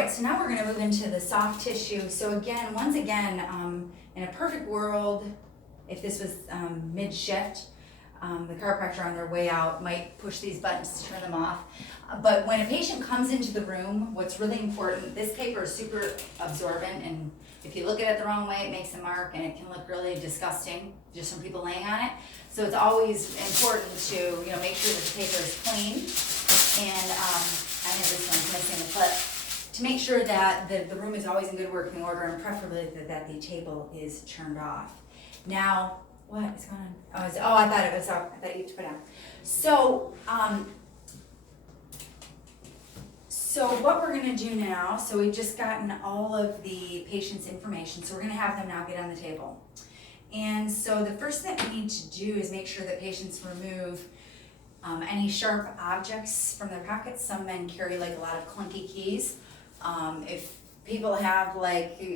right, so now we're gonna move into the soft tissue. So again, once again, in a perfect world, if this was mid-shift, the chiropractor on their way out might push these buttons to turn them off. But when a patient comes into the room, what's really important, this paper is super absorbent, and if you look at it the wrong way, it makes a mark and it can look really disgusting just from people laying on it. So it's always important to make sure that the paper is clean. And I know this one's missing the clip. To make sure that the room is always in good working order, and preferably that the table is turned off. Now, what is going on? I thought it was up. I thought you had to put it down. So what we're going to do now, so we've just gotten all of the patient's information, so we're going to have them now get on the table. And so the first thing we need to do is make sure that patients remove any sharp objects from their pockets. Some men carry like a lot of clunky keys. If people have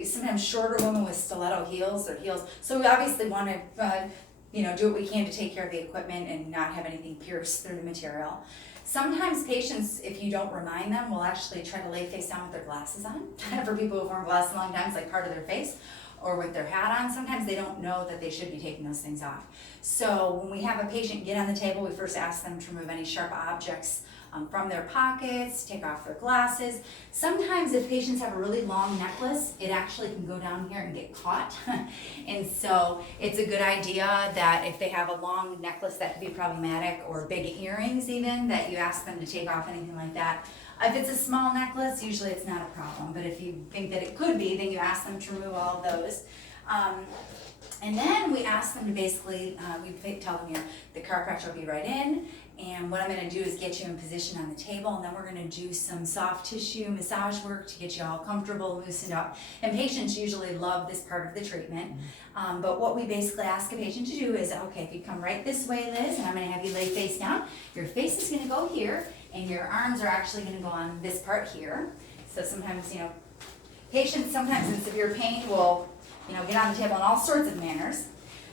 sometimes shorter women with stiletto heels or heels, so we obviously want to do what we can to take care of the equipment and not have anything pierce through the material. Sometimes patients, if you don't remind them, will actually try to lay face down with their glasses on. For people who've worn glasses a long time, it's like part of their face, or with their hat on. Sometimes they don't know that they should be taking those things off. So when we have a patient get on the table, we first ask them to remove any sharp objects from their pockets, take off their glasses. Sometimes if patients have a really long necklace, it actually can go down here and get caught. And so it's a good idea that if they have a long necklace, that could be problematic, or big earrings even, that you ask them to take off anything like that. If it's a small necklace, usually it's not a problem, but if you think that it could be, then you ask them to remove all of those. And then we ask them to basically, we tell them the chiropractor will be right in, and what I'm going to do is get you in position on the table, and then we're going to do some soft tissue massage work to get you all comfortable, loosened up. And patients usually love this part of the treatment. But what we basically ask a patient to do is, okay, if you come right this way, Liz, and I'm going to have you lay face down, your face is going to go here, and your arms are actually going to go on this part here. So sometimes, patients sometimes in severe pain will get on the table in all sorts of manners.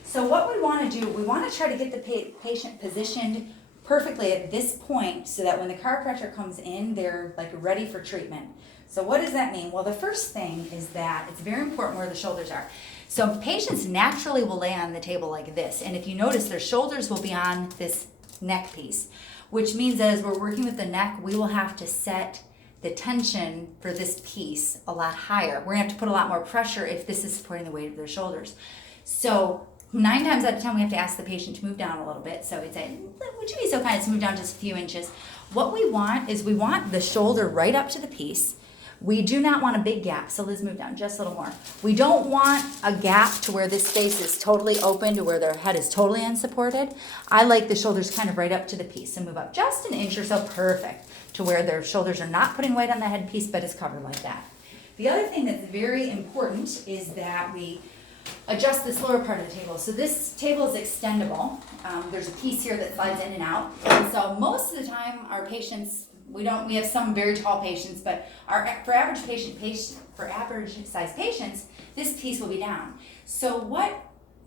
So what we want to do, we want to try to get the patient positioned perfectly at this point so that when the chiropractor comes in, they're ready for treatment. So what does that mean? Well, the first thing is that it's very important where the shoulders are. So patients naturally will lay on the table like this, and if you notice, their shoulders will be on this neck piece, which means that as we're working with the neck, we will have to set the tension for this piece a lot higher. We're gonna have to put a lot more pressure if this is supporting the weight of their shoulders. So 9 times out of 10, we have to ask the patient to move down a little bit. So we'd say, would you be so kind as to move down just a few inches? What we want is we want the shoulder right up to the piece. We do not want a big gap, so Liz, move down just a little more. We don't want a gap to where this space is totally open, to where their head is totally unsupported. I like the shoulders kind of right up to the piece, and move up just an inch or so, perfect, to where their shoulders are not putting weight on the headpiece, but is covered like that. The other thing that's very important is that we adjust this lower part of the table. So this table is extendable. There's a piece here that slides in and out. And so most of the time, our patients, we have some very tall patients, but for average size patients, this piece will be down. So what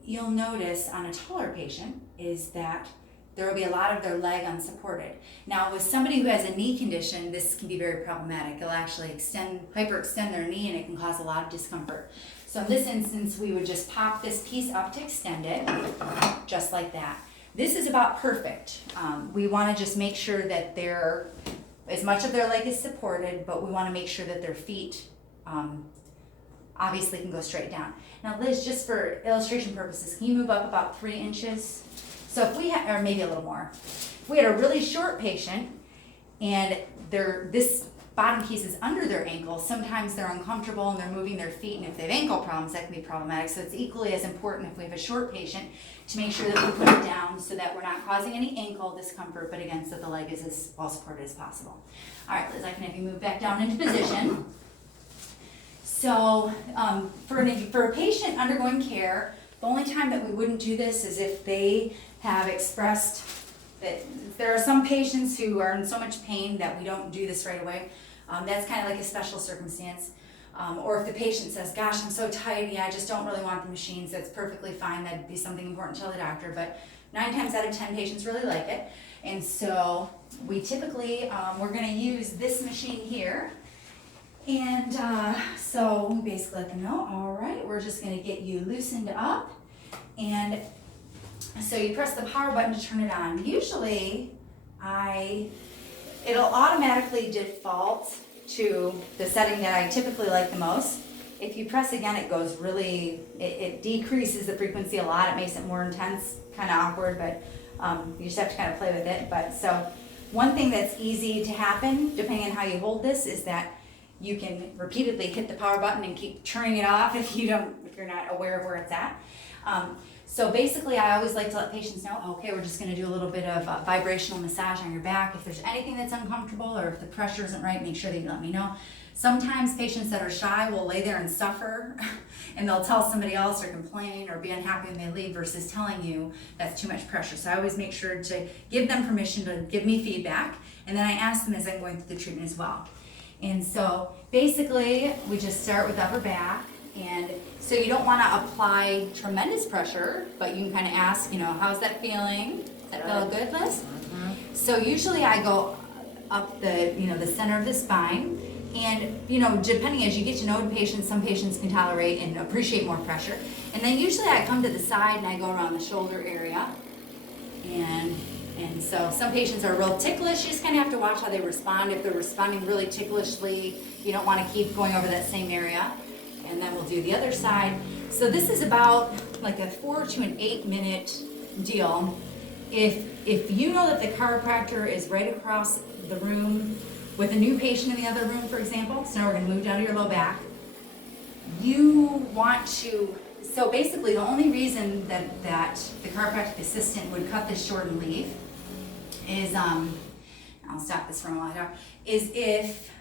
you'll notice on a taller patient is that there will be a lot of their leg unsupported. Now, with somebody who has a knee condition, this can be very problematic. It'll actually hyperextend their knee, and it can cause a lot of discomfort. So in this instance, we would just pop this piece up to extend it, just like that. This is about perfect. We want to just make sure that as much of their leg is supported, but we want to make sure that their feet obviously can go straight down. Now, Liz, just for illustration purposes, can you move up about 3 inches? So if we had, or maybe a little more, if we had a really short patient and this bottom piece is under their ankle, sometimes they're uncomfortable and they're moving their feet, and if they have ankle problems, that can be problematic. So it's equally as important if we have a short patient to make sure that we put it down so that we're not causing any ankle discomfort, but again, so the leg is as well supported as possible. All right, Liz, I can have you move back down into position. So for a patient undergoing care, the only time that we wouldn't do this is if they have expressed that there are some patients who are in so much pain that we don't do this right away. That's kind of like a special circumstance. Or if the patient says, gosh, I'm so tired, I just don't really want the machines, that's perfectly fine. That'd be something important to tell the doctor. But 9 times out of 10 patients really like it. And so we typically, we're going to use this machine here. And so we basically let them know, all right, we're just gonna get you loosened up. And so you press the power button to turn it on. Usually it'll automatically default to the setting that I typically like the most. If you press again, it goes really, it decreases the frequency a lot. It makes it more intense, kind of awkward, but you just have to kind of play with it. But so one thing that's easy to happen, depending on how you hold this, is that you can repeatedly hit the power button and keep turning it off if you're not aware of where it's at. So basically, I always like to let patients know, okay, we're just gonna do a little bit of vibrational massage on your back. If there's anything that's uncomfortable or if the pressure isn't right, make sure that you let me know. Sometimes patients that are shy will lay there and suffer and they'll tell somebody else or complain or be unhappy when they leave versus telling you that's too much pressure. So I always make sure to give them permission to give me feedback, and then I ask them as I'm going through the treatment as well. And so basically, we just start with upper back. And so you don't want to apply tremendous pressure, but you can kind of ask, how's that feeling? Does that feel good, Liz? Mm-hmm. So usually I go up the center of the spine. And, depending as you get to know the patient, some patients can tolerate and appreciate more pressure. And then usually I come to the side and I go around the shoulder area. And so some patients are real ticklish. You just kind of have to watch how they respond. If they're responding really ticklishly, you don't want to keep going over that same area. And then we'll do the other side. So this is about like a 4 to an 8 minute deal. If you know that the chiropractor is right across the room with a new patient in the other room, for example, so now we're gonna move down to your low back, you want to, so basically the only reason that the chiropractic assistant would cut this short and leave is, I'll stop this for a while here, is if,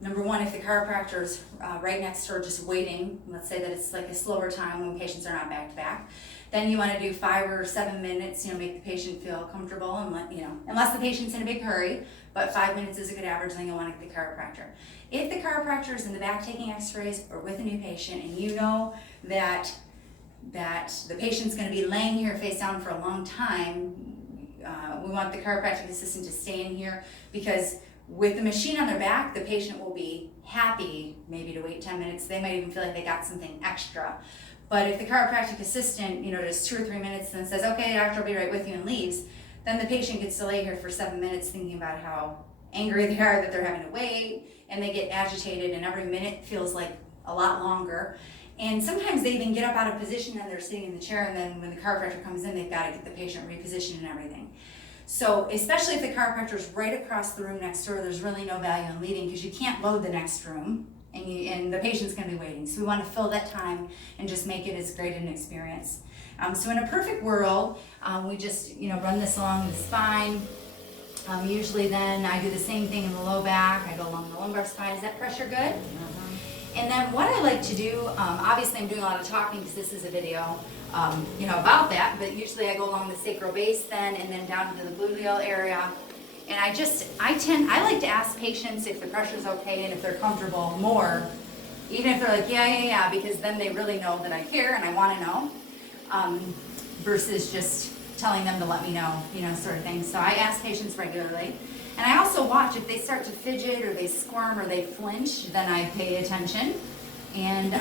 number one, if the chiropractor's right next door just waiting, let's say that it's like a slower time when patients are not back to back, then you want to do 5 or 7 minutes, make the patient feel comfortable and unless the patient's in a big hurry, but 5 minutes is a good average, then you'll want to get the chiropractor. If the chiropractor is in the back taking x-rays or with a new patient and you know that the patient's going to be laying here face down for a long time, we want the chiropractic assistant to stay in here because with the machine on their back, the patient will be happy maybe to wait 10 minutes. They might even feel like they got something extra. But if the chiropractic assistant, does 2 or 3 minutes and says, okay, doctor, I'll be right with you and leaves, then the patient gets to lay here for 7 minutes thinking about how angry they are that they're having to wait, and they get agitated, and every minute feels like a lot longer. And sometimes they even get up out of position and they're sitting in the chair, and then when the chiropractor comes in, they've got to get the patient repositioned and everything. So especially if the chiropractor is right across the room next door, there's really no value in leaving because you can't load the next room and the patient's going to be waiting. So we want to fill that time and just make it as great an experience. So in a perfect world, we just run this along the spine. Usually then I do the same thing in the low back. I go along the lumbar spine. Is that pressure good? Mm-hmm. And then what I like to do, obviously I'm doing a lot of talking because this is a video, about that, but usually I go along the sacral base then and then down to the gluteal area. And I like to ask patients if the pressure's okay and if they're comfortable more, even if they're like, yeah, because then they really know that I care and I want to know, versus just telling them to let me know, sort of thing. So I ask patients regularly. And I also watch if they start to fidget or they squirm or they flinch, then I pay attention and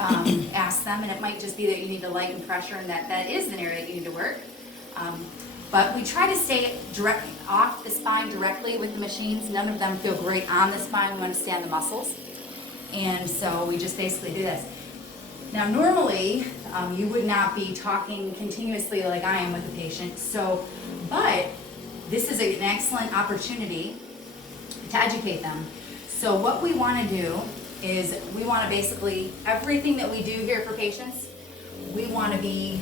ask them. And it might just be that you need to lighten pressure and that is an area that you need to work. But we try to stay directly off the spine directly with the machines. None of them feel great on the spine. We want to stay on the muscles. And so we just basically do this. Now normally, you would not be talking continuously like I am with a patient. But this is an excellent opportunity to educate them. So what we want to do is we want to basically, everything that we do here for patients, we want to be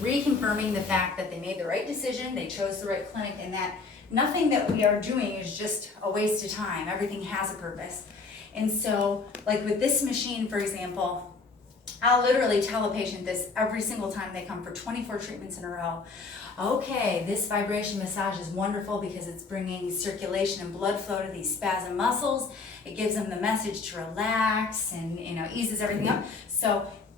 reconfirming the fact that they made the right decision, they chose the right clinic, and that nothing that we are doing is just a waste of time. Everything has a purpose. And so, like with this machine, for example, I'll literally tell a patient this every single time they come for 24 treatments in a row. Okay, this vibration massage is wonderful because it's bringing circulation and blood flow to these spasm muscles. It gives them the message to relax and eases everything up.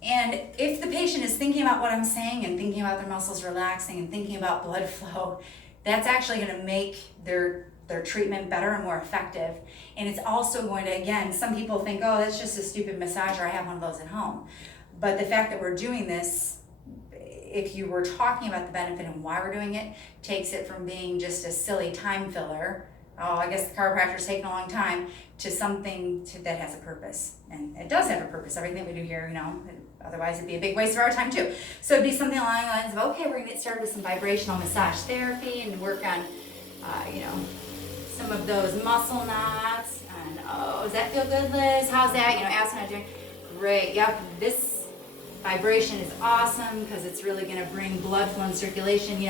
And if the patient is thinking about what I'm saying and thinking about their muscles relaxing and thinking about blood flow, that's actually going to make their their treatment better and more effective. And it's also going to, again, some people think, oh, that's just a stupid massager, I have one of those at home. But the fact that we're doing this, if you were talking about the benefit and why we're doing it, takes it from being just a silly time filler, oh, I guess the chiropractor's taking a long time, to something that has a purpose. And it does have a purpose, everything we do here, otherwise it'd be a big waste of our time too. So it'd be something along the lines of, okay, we're gonna get started with some vibrational massage therapy and work on, some of those muscle knots. And oh, does that feel good, Liz? How's that? Ask what I'm doing. Great, yep, this vibration is awesome because it's really gonna bring blood flow and circulation.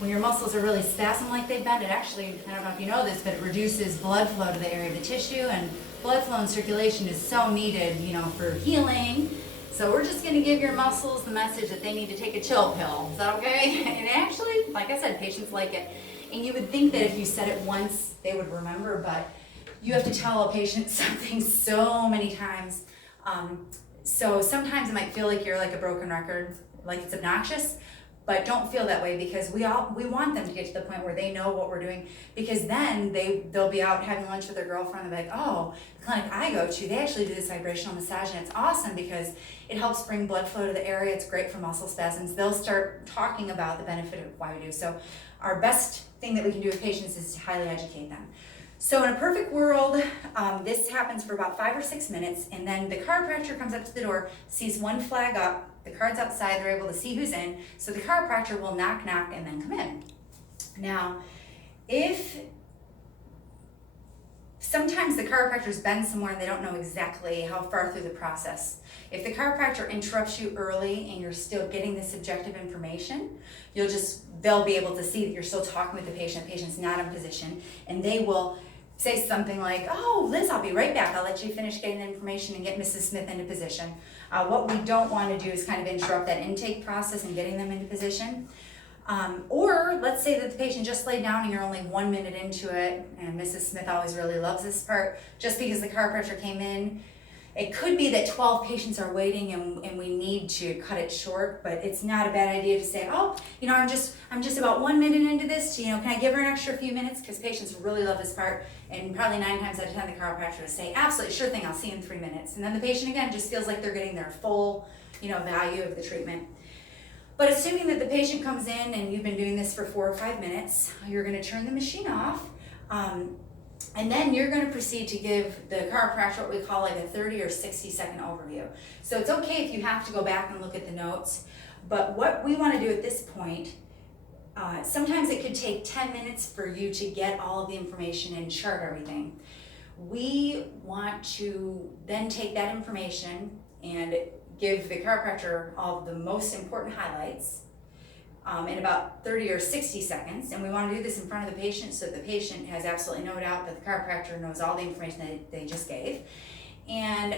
When your muscles are really spasm like they've been, it actually, I don't know if you know this, but it reduces blood flow to the area of the tissue, and blood flow and circulation is so needed, for healing. So we're just gonna give your muscles the message that they need to take a chill pill. Is that okay? And actually, like I said, patients like it. And you would think that if you said it once, they would remember, but you have to tell a patient something so many times. So sometimes it might feel like you're like a broken record, like it's obnoxious, but don't feel that way, because we want them to get to the point where they know what we're doing, because then they'll be out having lunch with their girlfriend and they'll be like, oh, the clinic I go to, they actually do this vibrational massage and it's awesome because it helps bring blood flow to the area, it's great for muscle spasms. They'll start talking about the benefit of why we do. So our best thing that we can do with patients is to highly educate them. So in a perfect world, this happens for about 5 or 6 minutes, and then the chiropractor comes up to the door, sees one flag up, the card's outside, they're able to see who's in, so the chiropractor will knock, and then come in. Now, if sometimes the chiropractor's been somewhere and they don't know exactly how far through the process. If the chiropractor interrupts you early and you're still getting the subjective information, they'll be able to see that you're still talking with the patient's not in position, and they will say something like, oh, Liz, I'll be right back. I'll let you finish getting the information and get Mrs. Smith into position. What we don't want to do is kind of interrupt that intake process and getting them into position. Or let's say that the patient just laid down and you're only 1 minute into it, and Mrs. Smith always really loves this part, just because the chiropractor came in. It could be that 12 patients are waiting and we need to cut it short, but it's not a bad idea to say, oh, I'm just about 1 minute into this, can I give her an extra few minutes? Because patients really love this part, and probably 9 times out of 10 the chiropractor will say, absolutely, sure thing, I'll see you in 3 minutes. And then the patient again just feels like they're getting their full, value of the treatment. But assuming that the patient comes in and you've been doing this for 4 or 5 minutes, you're gonna turn the machine off. And then you're going to proceed to give the chiropractor what we call like a 30 or 60 second overview. So it's okay if you have to go back and look at the notes, but what we want to do at this point, sometimes it could take 10 minutes for you to get all of the information and chart everything. We want to then take that information and give the chiropractor all of the most important highlights in about 30 or 60 seconds, and we want to do this in front of the patient so that the patient has absolutely no doubt that the chiropractor knows all the information that they just gave. And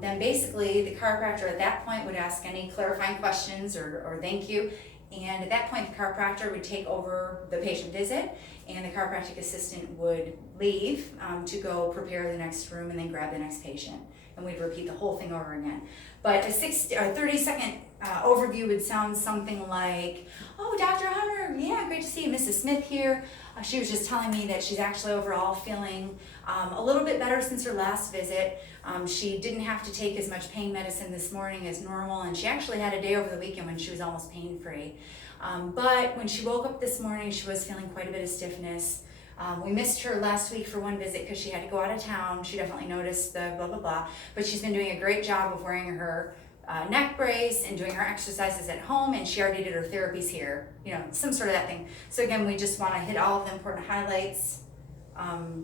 then basically the chiropractor at that point would ask any clarifying questions or thank you, and at that point the chiropractor would take over the patient visit, and the chiropractic assistant would leave to go prepare the next room and then grab the next patient, and we'd repeat the whole thing over again. But a 30 second overview would sound something like, oh, Dr. Hunter, yeah, great to see you. Mrs. Smith here. She was just telling me that she's actually overall feeling a little bit better since her last visit. She didn't have to take as much pain medicine this morning as normal, and she actually had a day over the weekend when she was almost pain-free. But when she woke up this morning, she was feeling quite a bit of stiffness. We missed her last week for one visit because she had to go out of town. She definitely noticed the blah, blah, blah. But she's been doing a great job of wearing her neck brace and doing her exercises at home, and she already did her therapies here, some sort of that thing. So again, we just want to hit all of the important highlights.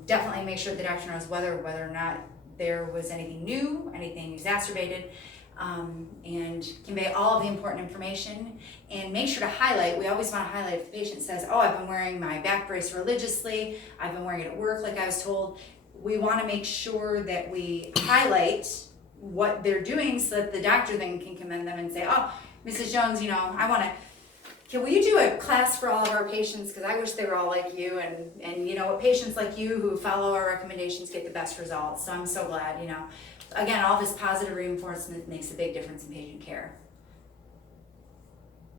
Definitely make sure the doctor knows whether or not there was anything new, anything exacerbated, and convey all of the important information, and make sure to highlight. We always want to highlight if the patient says, oh, I've been wearing my back brace religiously, I've been wearing it at work like I was told. We want to make sure that we highlight what they're doing so that the doctor then can commend them and say, oh, Mrs. Jones, will you do a class for all of our patients, because I wish they were all like you, and patients like you who follow our recommendations get the best results. So I'm so glad, again, all this positive reinforcement makes a big difference in patient care.